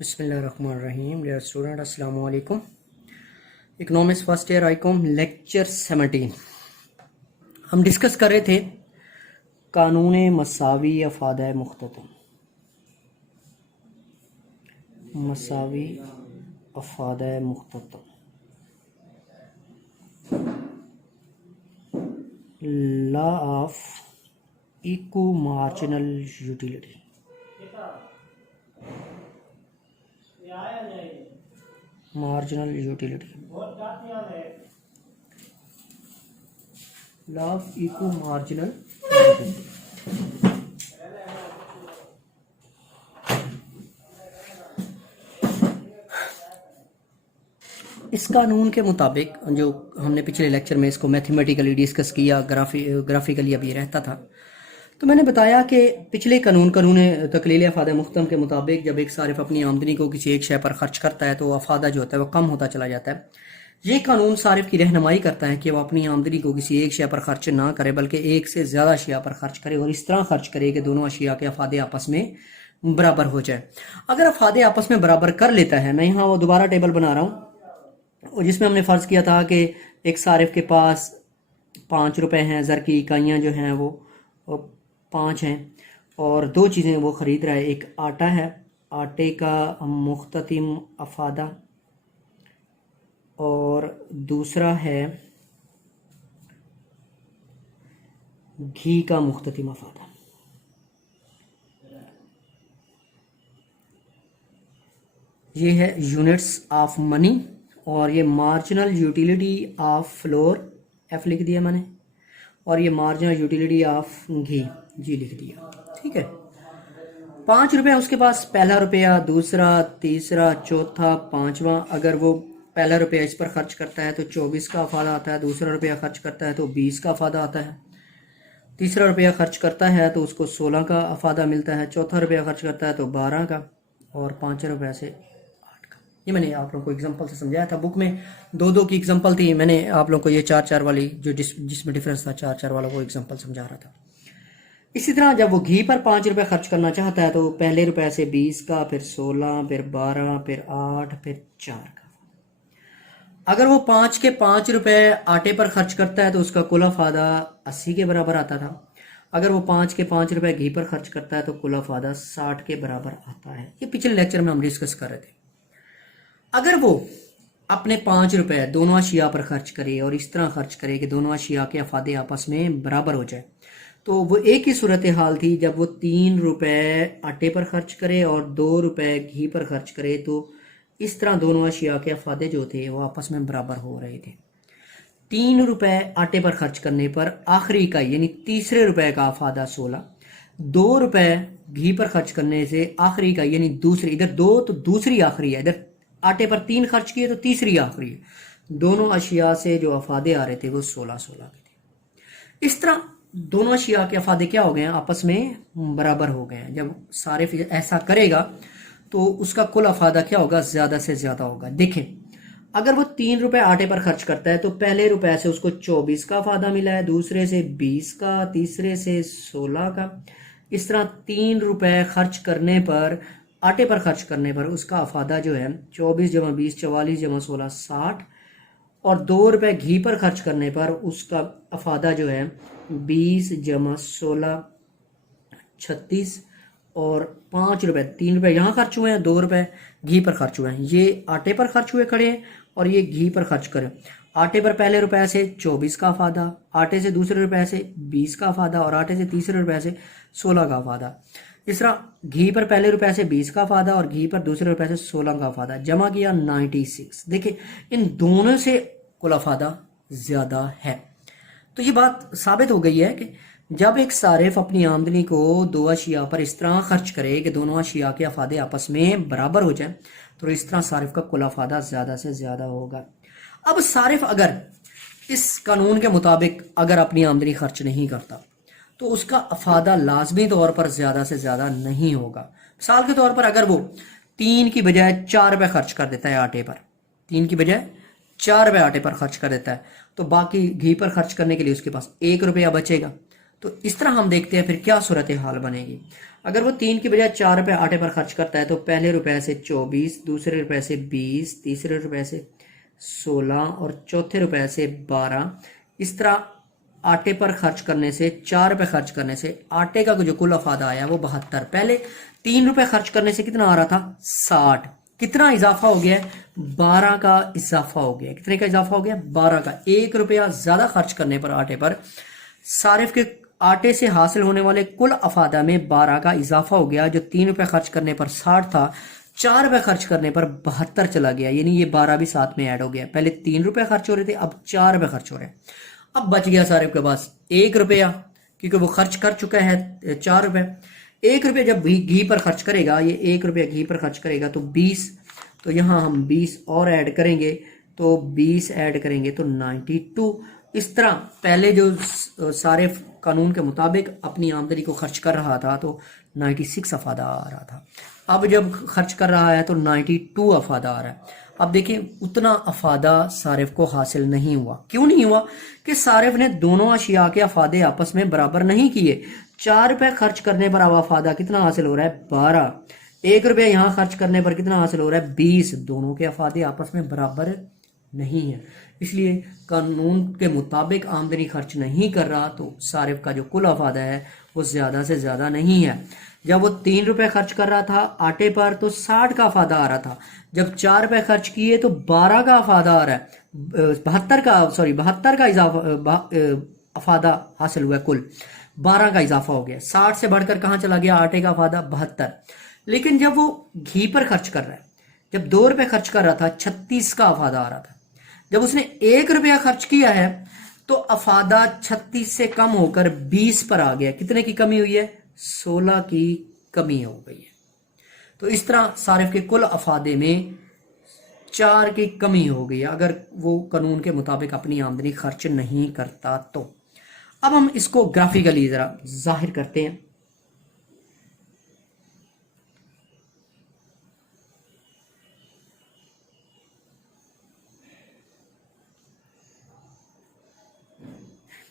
बिस्मिल्लाहिर्रहमानिर्रहीम। Dear student, अस्सलाम वालेकुम। Economics first year ICom lecture 17 हम डिस्कस कर रहे थे कानून मसावी अफादा मुख्ततम। मसावी अफादा मुख्ततम law of equimarginal utility. Marginal utility law of equimarginal utility. इस कानून के मुताबिक जो हमने पिछले लेक्चर में इसको मैथमेटिकली डिस्कस किया, ग्राफिकली अभी रहता था, तो मैंने बताया कि पिछले कानून तकलील अफादा मुख्तम के मुताबिक जब एक सारिफ अपनी आमदनी को किसी एक शय पर खर्च करता है तो अफादा जो होता है वो कम होता चला जाता है। ये कानून सारिफ की रहनुमाई करता है कि वो अपनी आमदनी को किसी एक शय पर खर्च ना करे बल्कि एक से ज़्यादा अशिया पर खर्च करे और इस तरह खर्च करे कि दोनों अशिया के अफादे आपस में बराबर हो जाए। अगर अफादे आपस में बराबर कर लेता है, मैं यहाँ वो दोबारा टेबल बना रहा हूँ और जिसमें हमने फ़र्ज़ किया था कि एक सारिफ के पास 5 रुपए हैं, ज़र की इकाइयाँ जो हैं वो 5 हैं और दो चीज़ें वो ख़रीद रहा है। एक आटा है, आटे का मुख्ततिम अफादा, और दूसरा है घी का मुख्ततिम अफादा। ये है यूनिट्स ऑफ मनी और ये marginal utility of floor, F लिख दिया मैंने, और ये मार्जिनल यूटिलिटी ऑफ घी, जी लिख दिया। ठीक है, 5 रुपये उसके पास, पहला रुपया, दूसरा, तीसरा, चौथा, पांचवा। अगर वो पहला रुपया इस पर खर्च करता है तो 24 का अफादा आता है, दूसरा रुपया खर्च करता है तो 20 का अफादा आता है, तीसरा रुपया खर्च करता है तो उसको 16 का अफादा मिलता है, चौथा रुपया खर्च करता है तो 12 का, और 5 रुपये से 8 का। ये मैंने आप लोगों को एग्जांपल से समझाया था। बुक में 2-2 की एग्जांपल थी, मैंने आप लोगों को ये 4-4 वाली जो जिसमें डिफरेंस था 4-4 वाला वो एग्जांपल समझा रहा था। इसी तरह जब वो घी पर 5 रुपये खर्च करना चाहता है तो पहले रुपये से 20 का, फिर 16, फिर 12, फिर 8, फिर 4 का। अगर वो 5 के 5 रुपये आटे पर खर्च करता है तो उसका कुल अफादा 80 के बराबर आता था। अगर वो 5 के 5 रुपये घी पर खर्च करता है तो कुल अफादा 60 के बराबर आता है। ये पिछले लेक्चर में हम डिस्कस कर रहे थे। अगर वो अपने 5 रुपये दोनों अशिया पर खर्च करे और इस तरह खर्च करे कि दोनों अशिया के अफादे आपस में बराबर हो जाए, तो वो एक ही सूरत हाल थी जब वो 3 रुपये आटे पर खर्च करे और 2 रुपये घी पर खर्च करे। तो इस तरह दोनों अशिया के अफादे जो थे वो आपस में बराबर हो रहे थे। 3 रुपये आटे पर खर्च करने पर आखिरी इकाई यानी तीसरे रुपये का अफादा 16, 2 रुपये घी पर खर्च करने से आखिरी इकाई यानी दूसरी, इधर 2 तो दूसरी आखिरी है, इधर आटे पर 3 खर्च किए तो तीसरी आखिरी है। दोनों अशिया से जो अफादे आ रहे थे वो 16-16 के थे। इस तरह दोनों अशिया के अफादे क्या हो गए हैं, आपस में बराबर हो गए हैं। जब सारिफ ऐसा करेगा तो उसका कुल अफादा क्या होगा, ज्यादा से ज्यादा होगा। देखें, अगर वो 3 रुपये आटे पर खर्च करता है तो पहले रुपए से उसको 24 का अफादा मिला है, दूसरे से 20 का, तीसरे से 16 का। इस तरह 3 रुपये खर्च करने पर, आटे पर खर्च करने पर उसका अफादा जो है 24 जमा 20 44 जमा 16 60, और 2 रुपये घी पर खर्च करने पर उसका अफादा जो है 20 जमा 16 36, और 5 रुपये, 3 रुपये यहाँ खर्च हुए हैं, 2 रुपये घी पर खर्च हुए हैं। ये आटे पर खर्च हुए खड़े हैं और ये घी पर खर्च करें। आटे पर पहले रुपए से 24 का अफादा, आटे से दूसरे रुपए से 20 का अफादा और आटे से तीसरे रुपए से 16 का अफादा। इस तरह घी पर पहले रुपए से 20 का अफादा और घी पर दूसरे रुपए से 16 का अफादा, जमा किया 96। देखिए, इन दोनों से कुल अफादा ज्यादा है। तो ये बात साबित हो गई है कि जब एक सारिफ अपनी आमदनी को 2 अशिया पर इस तरह खर्च करे कि दोनों अशिया के अफादे आपस में बराबर हो जाए तो इस तरह सारिफ का कुल अफादा ज्यादा से ज्यादा होगा। अब सारिफ अगर इस कानून के मुताबिक अगर अपनी आमदनी खर्च नहीं करता तो उसका अफादा लाजमी तौर पर ज्यादा से ज्यादा नहीं होगा। मिसाल के तौर पर अगर वो 3 की बजाय 4 रुपये खर्च कर देता है आटे पर, 3 की बजाय 4 रुपये आटे पर खर्च कर देता है, तो बाकी घी पर खर्च करने के लिए उसके पास 1 रुपया बचेगा। तो इस तरह हम देखते हैं फिर क्या सूरत हाल बनेगी। अगर वो 3 की बजाय 4 रुपए आटे पर खर्च करता है तो पहले रुपए से 24, दूसरे रुपए से 20, तीसरे रुपए से 16 और चौथे रुपए से 12। इस तरह आटे पर खर्च करने से, 4 रुपए खर्च करने से आटे का जो कुल अफादा आया वो 72। पहले 3 रुपए खर्च करने से कितना आ रहा था? 60। कितना इजाफा हो गया? 12 का इजाफा हो गया। कितने का इजाफा हो गया? 12 का। 1 रुपया ज्यादा खर्च करने पर आटे पर सारिफ के आटे से हासिल होने वाले कुल अफादा में 12 का इजाफा हो गया। जो 3 रुपए खर्च करने पर 60 था, 4 रुपए खर्च करने पर 72 चला गया, यानी ये 12 भी साथ में ऐड हो गया। पहले 3 रुपए खर्च हो रहे थे, अब 4 रुपए खर्च हो रहे हैं। अब बच गया सारिफ के पास 1 रुपया, क्योंकि वो खर्च कर चुका है 4 रुपए। 1 रुपया जब घी पर खर्च करेगा, ये 1 रुपया घी पर खर्च करेगा तो 20, तो यहां हम 20 और ऐड करेंगे, तो 20 ऐड करेंगे तो 92। इस तरह पहले जो सारिफ कानून के मुताबिक अपनी आमदनी को खर्च कर रहा था तो 96 अफादा आ रहा था। अब जब खर्च कर रहा है तो 92 अफादा आ रहा है। अब देखिए उतना अफादा सारिफ को हासिल नहीं हुआ। क्यों नहीं हुआ? कि सारिफ ने दोनों अशिया के अफादे आपस में बराबर नहीं किए। 4 रुपए खर्च करने पर अब अफादा कितना हासिल हो रहा है? 12। 1 रुपया यहां खर्च करने पर कितना हासिल हो रहा है? 20। दोनों के अफादे आपस में बराबर नहीं है, इसलिए कानून के मुताबिक आमदनी खर्च नहीं कर रहा तो सारिफ का जो कुल अफादा है वो ज्यादा से ज्यादा नहीं है। जब वो 3 रुपए खर्च कर रहा था आटे पर तो 60 का अफादा आ रहा था। जब 4 रुपए खर्च किए तो 12 का अफादा आ रहा है, 72 का इजाफा अफादा हासिल हुआ, कुल 12 का इजाफा हो गया। 60 से बढ़कर कहां चला गया आटे का अफादा? 72। लेकिन जब वो घी पर खर्च कर रहा है, जब 2 रुपए खर्च कर रहा था 36 का अफादा आ रहा था। जब उसने 1 रुपया खर्च किया है तो अफादा 36 से कम होकर 20 पर आ गया। कितने की कमी हुई है? 16 की कमी हो गई है। तो इस तरह सारिफ के कुल अफादे में 4 की कमी हो गई अगर वो कानून के मुताबिक अपनी आमदनी खर्च नहीं करता तो। अब हम इसको ग्राफिकली जरा जाहिर करते हैं।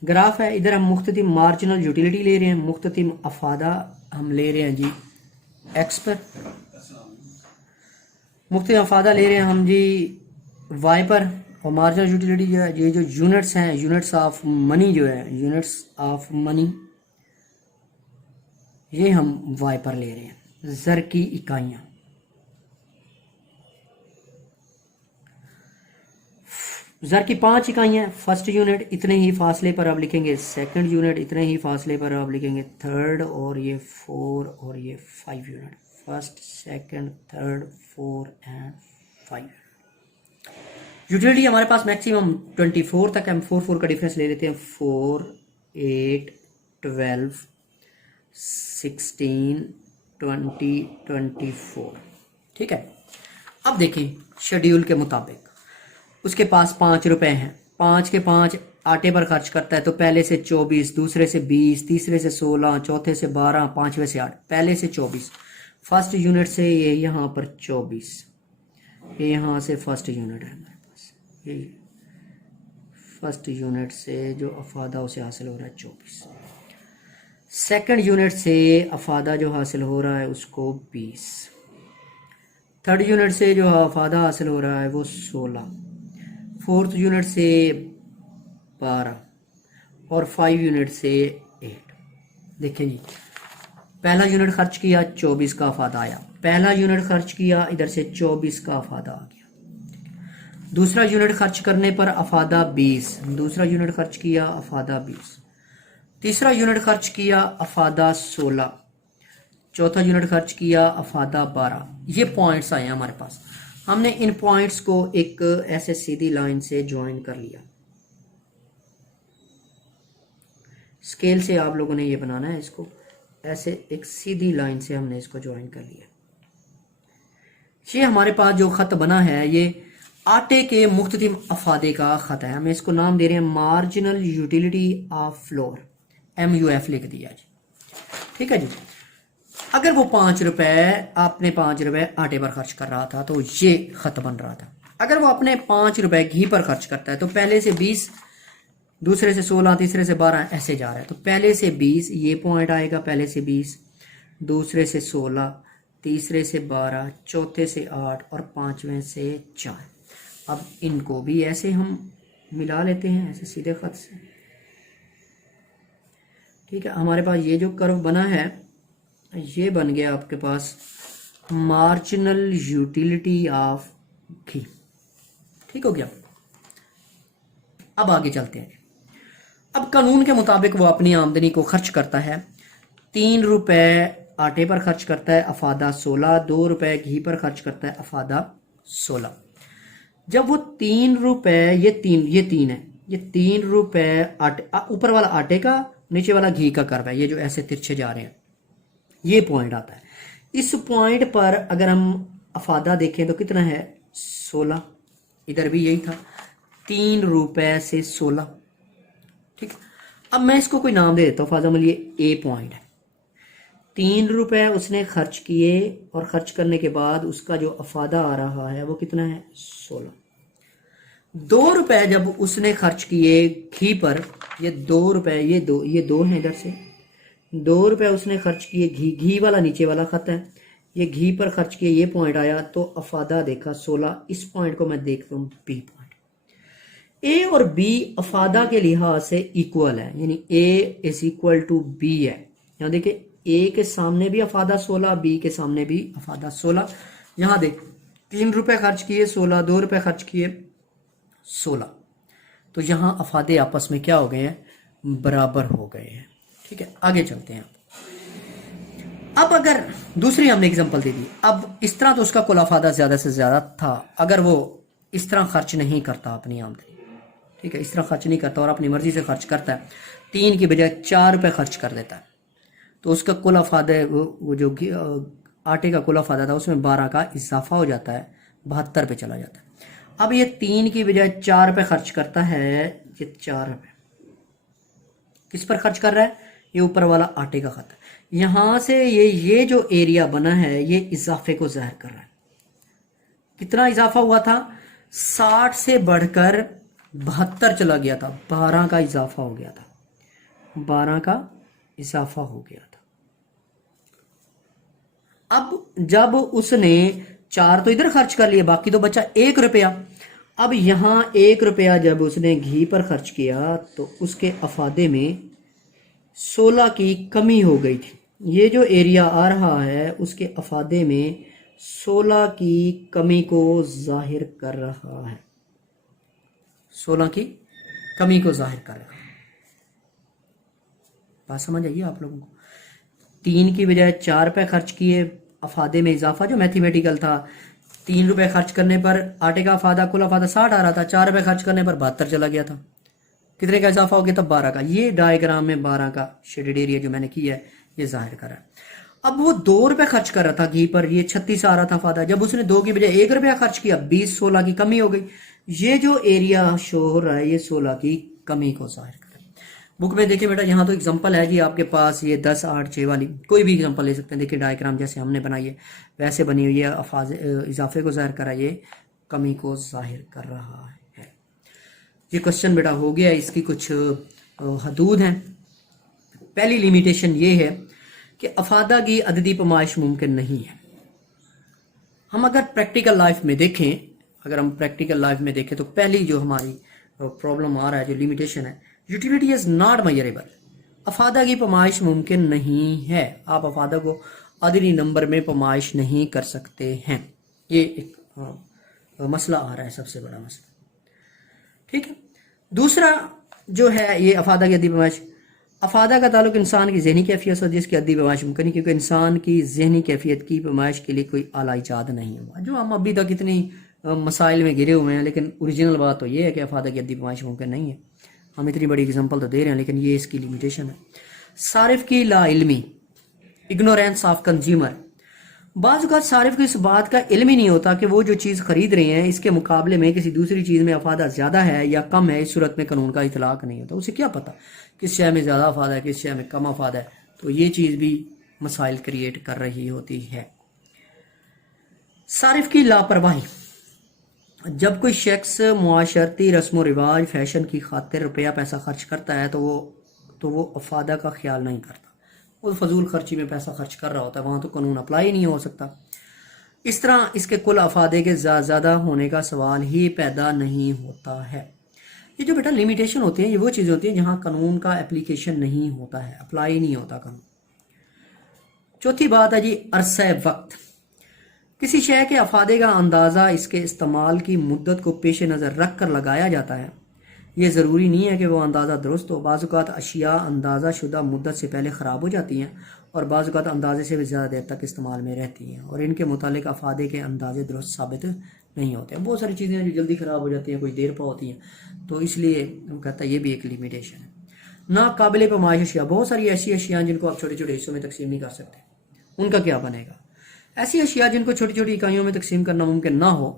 ग्राफ है, इधर हम मुख्ततिम मार्जिनल यूटिलिटी ले रहे हैं, मुख्ततिम अफादा हम ले रहे हैं जी एक्स पर, मुख्ततिम अफादा ले रहे हैं हम जी वाई पर, और मार्जिनल यूटिलिटी जो है, ये जो यूनिट्स हैं, यूनिट्स ऑफ मनी जो है, यूनिट्स ऑफ मनी ये हम वाई पर ले रहे हैं। ज़र की इकाइयाँ, ज़र की 5 इकाइयाँ। फर्स्ट यूनिट इतने ही फासले पर अब लिखेंगे, सेकंड यूनिट इतने ही फासले पर अब लिखेंगे, थर्ड और ये 4 और ये 5 unit. First, second, third, 4 and 5। Utility हमारे पास मैक्सिमम 24 तक, हम 4 का डिफरेंस ले लेते हैं। 4, 8, 12, 16, 20, 24। ठीक है। अब देखिए शेड्यूल के मुताबिक उसके पास 5 रुपए हैं, 5 के 5 आटे पर खर्च करता है तो पहले से 24, दूसरे से 20, तीसरे से 16, चौथे से 12, पांचवे से 8। पहले से 24, फर्स्ट यूनिट से ये यहाँ पर 24, ये यहाँ से फर्स्ट यूनिट है हमारे पास, ये फर्स्ट यूनिट से जो अफादा उसे हासिल हो रहा है 24। सेकंड यूनिट से अफादा जो हासिल हो रहा है उसको 20। थर्ड यूनिट से जो अफादा हासिल हो रहा है वो 16। फोर्थ यूनिट से 12 और 5 यूनिट से 8। देखिए जी, पहला यूनिट खर्च किया 24 का अफादा आया, पहला यूनिट खर्च किया इधर से 24 का अफादा आ गया। दूसरा यूनिट खर्च करने पर अफादा 20, दूसरा यूनिट खर्च किया अफादा 20। तीसरा यूनिट खर्च किया अफादा 16, चौथा यूनिट खर्च किया अफादा 12। ये पॉइंट्स आए हमारे पास, हमने इन पॉइंट्स को एक ऐसे सीधी लाइन से ज्वाइन कर लिया। स्केल से आप लोगों ने ये बनाना है, इसको ऐसे एक सीधी लाइन से हमने इसको ज्वाइन कर लिया। ये हमारे पास जो खत बना है ये आटे के मुख्तलिफ अफादे का खत है। हम इसको नाम दे रहे हैं marginal utility of floor, MUF लिख दिया जी। ठीक है जी। अगर वो 5 रुपए, आपने 5 रुपए आटे पर खर्च कर रहा था तो ये खत बन रहा था। अगर वो अपने 5 रुपए घी पर खर्च करता है तो पहले से 20, दूसरे से 16, तीसरे से 12 ऐसे जा रहा है। तो पहले से 20 ये पॉइंट आएगा, पहले से 20, दूसरे से 16, तीसरे से 12, चौथे से 8 और पांचवें से 4। अब इनको भी ऐसे हम मिला लेते हैं, ऐसे सीधे खत से। ठीक है, हमारे पास ये जो कर्व बना है ये बन गया आपके पास मार्जिनल यूटिलिटी ऑफ घी। ठीक हो गया। अब आगे चलते हैं। अब कानून के मुताबिक वो अपनी आमदनी को खर्च करता है। 3 रुपए आटे पर खर्च करता है, अफादा 16। 2 रुपए घी पर खर्च करता है, अफादा 16। जब वो 3 रुपए, ये तीन है, ये 3 रुपए आटे, ऊपर वाला आटे का, नीचे वाला घी का कर्व है, ये जो ऐसे तिरछे जा रहे हैं, ये पॉइंट आता है। इस पॉइंट पर अगर हम अफादा देखें तो कितना है, 16। इधर भी यही था, 3 रुपए से 16। ठीक, अब मैं इसको कोई नाम दे देता हूँ, फॉर ये ए पॉइंट है। 3 रुपए उसने खर्च किए और खर्च करने के बाद उसका जो अफादा आ रहा है वो कितना है, 16। 2 रुपए जब उसने खर्च किए घी पर, ये 2 रुपए, ये दो है इधर से, 2 रुपए उसने खर्च किए घी वाला नीचे वाला खत है, ये घी पर खर्च किए, ये पॉइंट आया तो अफादा देखा 16। इस पॉइंट को मैं देखता हूँ बी पॉइंट। ए और बी अफादा के लिहाज से इक्वल है, यानी ए इज इक्वल टू बी है। यहाँ देखिए, ए के सामने भी अफादा 16, बी के सामने भी अफादा 16। यहाँ देख, 3 रुपए खर्च किए 16, 2 रुपए खर्च किए 16, तो यहाँ अफादे आपस में क्या हो गए हैं, बराबर हो गए हैं। ठीक है, आगे चलते हैं। अब अगर दूसरी हमने एग्जांपल दे दी, अब इस तरह तो उसका कुल अफादा ज्यादा से ज्यादा था, अगर वो इस तरह खर्च नहीं करता अपनी आमदनी, ठीक है, इस तरह खर्च नहीं करता और अपनी मर्जी से खर्च करता है, 3 की बजाय 4 रुपए खर्च कर देता है, तो उसका कुल अफादा, वो जो आटे का कुल अफादा था उसमें 12 का इजाफा हो जाता है, 72 पे चला जाता है। अब ये 3 की बजाय 4 रुपए खर्च करता है, ये 4 रुपए किस पर खर्च कर रहा है, ये ऊपर वाला आटे का खत। यहां से ये जो एरिया बना है ये इजाफे को जाहिर कर रहा है। कितना इजाफा हुआ था, 60 से बढ़कर 72 चला गया था, 12 का इजाफा हो गया था, 12 का इजाफा हो गया था। अब जब उसने 4 तो इधर खर्च कर लिए, बाकी तो बचा 1 रुपया। अब यहां 1 रुपया जब उसने घी पर खर्च किया तो उसके अफादे में 16 की कमी हो गई थी। ये जो एरिया आ रहा है उसके अफादे में 16 की कमी को जाहिर कर रहा है, 16 की कमी को जाहिर कर रहा है। बात समझ आइए आप लोगों को। 3 की बजाय 4 रुपए खर्च किए, अफादे में इजाफा जो मैथमेटिकल था, 3 रुपए खर्च करने पर आटे का अफादा, कुल अफादा 60 आ रहा था, 4 रुपए खर्च करने पर 72 चला गया था। कितने का इजाफा हो गया था, 12 का। ये डायग्राम में 12 का शेडेड एरिया जो मैंने किया है ये जाहिर करा है। अब वो 2 रुपए खर्च कर रहा था घी पर, ये 36 आ रहा था फायदा। जब उसने 2 की बजाय 1 रुपया खर्च किया, 20, 16 की कमी हो गई। ये जो एरिया शो हो रहा है ये 16 की कमी को जाहिर करा। बुक में देखिए बेटा, यहाँ तो एग्जांपल है जी आपके पास, ये 10, 8, 6 वाली कोई भी एग्जांपल ले सकते हैं। देखिए डायग्राम जैसे हमने बनाई है वैसे बनी हुई है, इजाफे को जाहिर करा, ये कमी को जाहिर कर रहा है। ये क्वेश्चन बेटा हो गया, इसकी कुछ हदूद हैं। पहली लिमिटेशन ये है कि अफादा की अददी पैमाइश मुमकिन नहीं है। हम अगर प्रैक्टिकल लाइफ में देखें, तो पहली जो हमारी प्रॉब्लम आ रहा है, जो लिमिटेशन है, यूटिलिटी इज नॉट मेजरेबल। अफादा की पैमाइश मुमकिन नहीं है, आप अफादा को अददी नंबर में पैमाइश नहीं कर सकते हैं। ये एक मसला आ रहा है, सबसे बड़ा मसला। ठीक है, दूसरा जो है ये अफादा की अददी पैमाइश, अफादा का ताल्लुक इंसान की जहनी कैफियत से, जिसकी अददी पैमाइश मुमकिन नहीं, क्योंकि इंसान की जहनी कैफियत की पैमाइश के लिए कोई आला इजाद नहीं हुआ। जो हम अभी तक इतनी मसाइल में घिरे हुए हैं, लेकिन ओरिजिनल बात तो ये है कि अफादा की अददी पैमाइश मुमकिन नहीं है। हम इतनी बड़ी एग्जांपल तो दे रहे हैं, लेकिन ये इसकी लिमिटेशन है। सारिफ की ला इल्मी, इग्नोरेंस ऑफ कंज्यूमर। बाज़ औक़ात सारिफ को इस बात का इल्म ही नहीं होता कि वो जो चीज़ खरीद रहे हैं इसके मुकाबले में किसी दूसरी चीज़ में अफादा ज़्यादा है या कम है। इस सूरत में कानून का इतलाक नहीं होता। उसे क्या पता किस शय में ज़्यादा अफादा है, किस शय में कम अफादा है। तो ये चीज़ भी मसाइल क्रिएट कर रही होती है। सारिफ की लापरवाही, जब कोई शख्स मुआशरती रस्म व रिवाज, फैशन की खातिर रुपया पैसा खर्च करता है तो वो अफादा का ख्याल नहीं करता। वो फजूल खर्ची में पैसा खर्च कर रहा होता है, वहाँ तो कानून अप्लाई नहीं हो सकता। इस तरह इसके कुल अफादे के ज़्यादा होने का सवाल ही पैदा नहीं होता है। ये जो बेटा लिमिटेशन होती है, ये वो चीज़ होती है जहाँ कानून का एप्लीकेशन नहीं होता है, अप्लाई नहीं होता कानून। चौथी बात है जी अरसा वक्त। किसी शय के अफादे का अंदाज़ा इसके इस्तेमाल की मुद्दत को पेश नज़र रख कर लगाया जाता है। ये ज़रूरी नहीं है कि वो अंदाज़ा दुरुस्त हो। बाज़ औक़ात अशिया अंदाज़ा शुदा मुद्दत से पहले ख़राब हो जाती हैं और बाज़ औक़ात अंदाज़े से भी ज़्यादा देर तक इस्तेमाल में रहती हैं और इनके मुतालिक अफादे के अंदाज़े दुरुस्त साबित नहीं होते हैं। बहुत सारी चीज़ें जो जल्दी ख़राब हो जाती हैं, कुछ देर पर होती हैं, तो इसलिए हम कहता है ये भी एक लिमिटेशन है। नाकाबिले पैमाइश अशिया, बहुत सारी ऐसी अशिया जिनको आप छोटे छोटे हिस्सों में तकसीम नहीं कर सकते, उनका क्या बनेगा? ऐसी अशिया जिनको छोटी छोटी इकाइयों में तकसीम करना मुमकिन ना हो,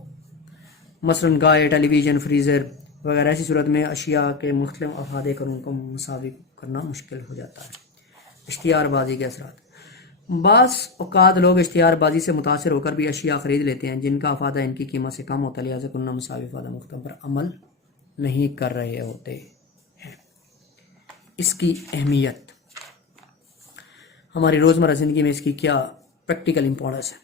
मसलन गाय, टेलीविज़न, फ्रीज़र वगैरह, ऐसी सूरत में अशिया के मुख्तलिफ अफादे कानून को मुसावी करना मुश्किल हो जाता है। इश्तिहारबाजी के असरात। बाज़ औक़ात लोग इश्तिहारबाजी से मुतासर होकर भी अशिया ख़रीद लेते हैं जिनका अफादा इनकी कीमत से कम होता है, लिहाजा कुन्ना मुसावी अफादा मुख्तम पर अमल नहीं कर रहे होते हैं। इसकी अहमियत हमारी रोज़मर्रा ज़िंदगी में इसकी क्या प्रैक्टिकल इंपॉर्टेंस है।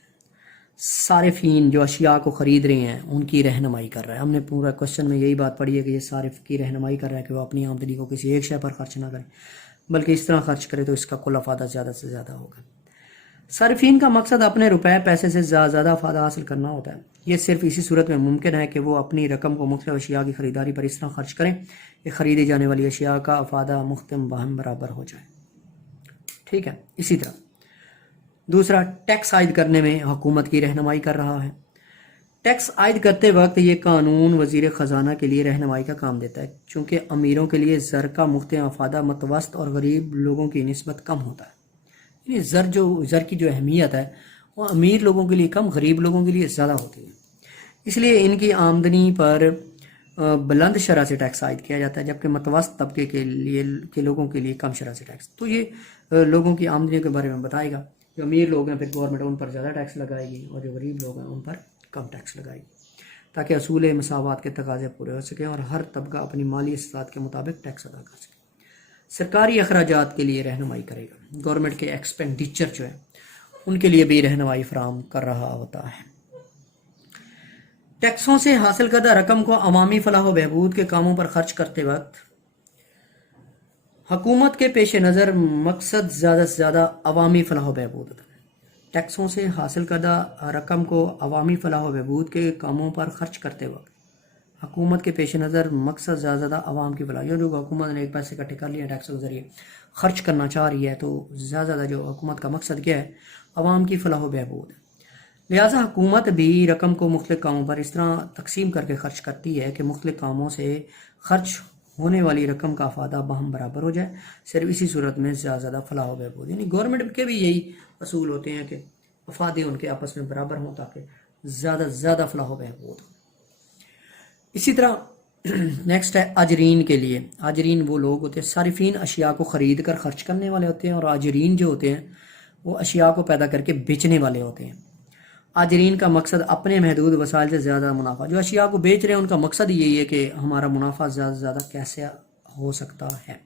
सारिफीन जो अशिया को ख़रीद रहे हैं उनकी रहनुमाई कर रहा है। हमने पूरा क्वेश्चन में यही बात पढ़ी है कि ये सारिफ की रहनुमाई कर रहा है कि वो अपनी आमदनी को किसी एक शय पर खर्च ना करे, बल्कि इस तरह खर्च करे तो इसका कुल अफादा ज़्यादा से ज़्यादा होगा। सारिफीन का मकसद अपने रुपए पैसे से ज़्यादा अफादा हासिल करना होता है। ये सिर्फ इसी सूरत में मुमकिन है कि वो अपनी रकम को मुख्तलिफ अशिया की ख़रीदारी पर इस तरह खर्च करें कि ख़रीदी जाने वाली अशिया का अफादा मुख्तम बाहम बराबर हो जाए। ठीक है। इसी तरह दूसरा, टैक्स आयद करने में हुकूमत की रहनुमाई कर रहा है। टैक्स आयद करते वक्त ये कानून वज़ीर ख़जाना के लिए रहनुमाई का काम देता है, चूँकि अमीरों के लिए ज़र का मुख्तलिफ अफादा मतवसत और गरीब लोगों की निस्बत कम होता है। यानी ज़र की जो अहमियत है वो अमीर लोगों के लिए कम, गरीब लोगों के लिए ज़्यादा होती है। इसलिए इनकी आमदनी पर बुलंद शरह से टैक्स आयद किया जाता है, जबकि मतवसत तबके के लोगों के लिए कम शरह से टैक्स। तो ये लोगों की आमदनी के बारे में बताएगा। जो अमीर लोग हैं फिर गवर्नमेंट उन पर ज़्यादा टैक्स लगाएगी और जो गरीब लोग हैं उन पर कम टैक्स लगाएगी, ताकि असूल मसावात के तकाज़े पूरे हो सकें और हर तबका अपनी माली इस्तात के मुताबिक टैक्स अदा कर सके। सरकारी अखराजात के लिए रहनुमाई करेगा। गवर्नमेंट के एक्सपेंडिचर जो है उनके लिए भी रहनुमाई फराहम कर रहा होता है। टैक्सों से हासिल करदा रकम को अवामी फलाह व बहबूद के कामों पर खर्च करते वक्त हुकूमत के पेश नज़र मकसद ज़्यादा से ज़्यादा अवामी फलाह व बहबूद। टैक्सों से हासिल करदा रकम को अवामी फलाह व बहबूद के कामों पर खर्च करते वक्त हुकूमत के पेश नज़र मकसद ज़्यादा से ज़्यादा अवाम की फलाह। जो हुकूमत ने एक पैसे इकट्ठे कर लिया टैक्स के ज़रिए खर्च करना चाह रही है, तो ज़्यादा जो हुकूमत का मकसद क्या है, अवाम की फलाह व बहबूद। लिहाजा हुकूमत भी रकम को मुख्तलिफ कामों पर इस तरह तकसीम करके खर्च करती है कि मुख्तलिफ कामों से खर्च होने वाली रकम का अफादा बाहम बराबर हो जाए। सिर्फ इसी सूरत में ज़्यादा ज़्यादा फलाह व बहबूद, यानी गवर्नमेंट के भी यही असूल होते हैं कि अफादे उनके आपस में बराबर हों ताकि ज़्यादा से ज़्यादा फलाह व बहबूद हो। इसी तरह नेक्स्ट है आजरीन के लिए। आजरीन वो लोग होते हैं, सारिफीन अशिया को ख़रीद कर खर्च करने वाले होते हैं और आजरीन जो होते हैं वो अशिया को पैदा करके बेचने वाले होते हैं। आजरीन का मकसद अपने महदूद वसाइल से ज़्यादा मुनाफा। जो अशिया को बेच रहे हैं उनका मकसद यही है कि हमारा मुनाफा ज़्यादा से ज़्यादा कैसे हो सकता है।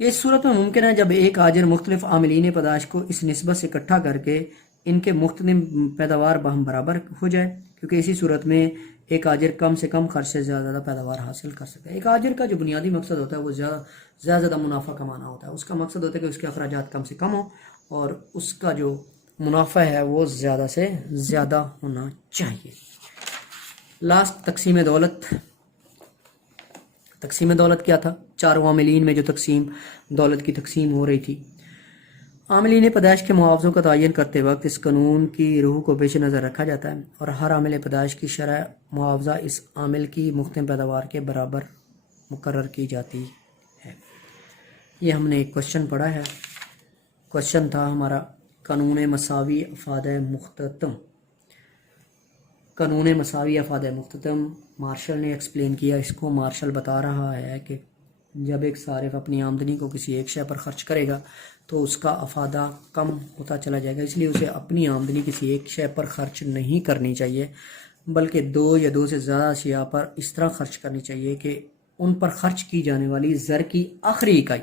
ये इस सूरत में मुमकिन है जब एक आजिर मुख्तलिफ आमिलीन पैदाश को इस निस्बत से इकट्ठा करके इनके मुख्तलिफ पैदावार बाहम बराबर हो जाए, क्योंकि इसी सूरत में एक आजिर कम से कम खर्च से ज़्यादा पैदावार हासिल कर सकता है। एक आजिर का जो बुनियादी मकसद होता है वो ज़्यादा मुनाफा कमाना होता है। उसका मकसद होता है कि उसके अखराजात कम से कम हो और उसका जो मुनाफा है वो ज़्यादा से ज़्यादा होना चाहिए। लास्ट तकसीम दौलत। तकसीम दौलत क्या था? चार आमिलीन में जो दौलत की तकसीम हो रही थी, आमिलीन पैदाइश के मुआवज़ों का तयन करते वक्त इस कानून की रूह को पेश नज़र रखा जाता है और हर आमिल पैदाइश की शरह मुआवजा इस आमिल की मुख्तलिफ पैदावार के बराबर मुकर्रर की जाती है। ये हमने एक क्वेश्चन पढ़ा है। क्वेश्चन था हमारा कानून मसावी अफाद मुख्ततम। कानून मसावी अफाद मुख्ततम मार्शल ने एक्सप्लेन किया। इसको मार्शल बता रहा है कि जब एक सारिफ अपनी आमदनी को किसी एक शय पर खर्च करेगा तो उसका अफादा कम होता चला जाएगा, इसलिए उसे अपनी आमदनी किसी एक शय पर खर्च नहीं करनी चाहिए, बल्कि दो या दो से ज़्यादा अशिया पर इस तरह खर्च करनी चाहिए कि उन पर खर्च की जाने वाली ज़र की आखिरी इकाई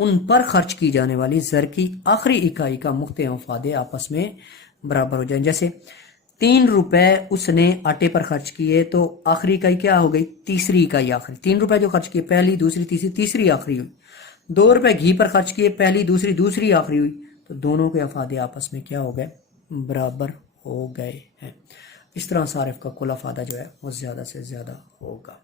उन पर खर्च की जाने वाली ज़र की आखिरी इकाई का मुख्त मफादे आपस में बराबर हो जाए। जैसे 3 रुपए उसने आटे पर खर्च किए तो आखिरी इकाई क्या हो गई, तीसरी इकाई आखिरी। 3 रुपए जो खर्च किए, पहली दूसरी तीसरी, तीसरी आखिरी हुई। 2 रुपए घी पर खर्च किए, पहली दूसरी दूसरी आखिरी हुई। तो दोनों के अफादे आपस में क्या हो गए, बराबर हो गए हैं। इस तरह सारिफ का कुल अफादा जो है वो ज़्यादा से ज़्यादा होगा।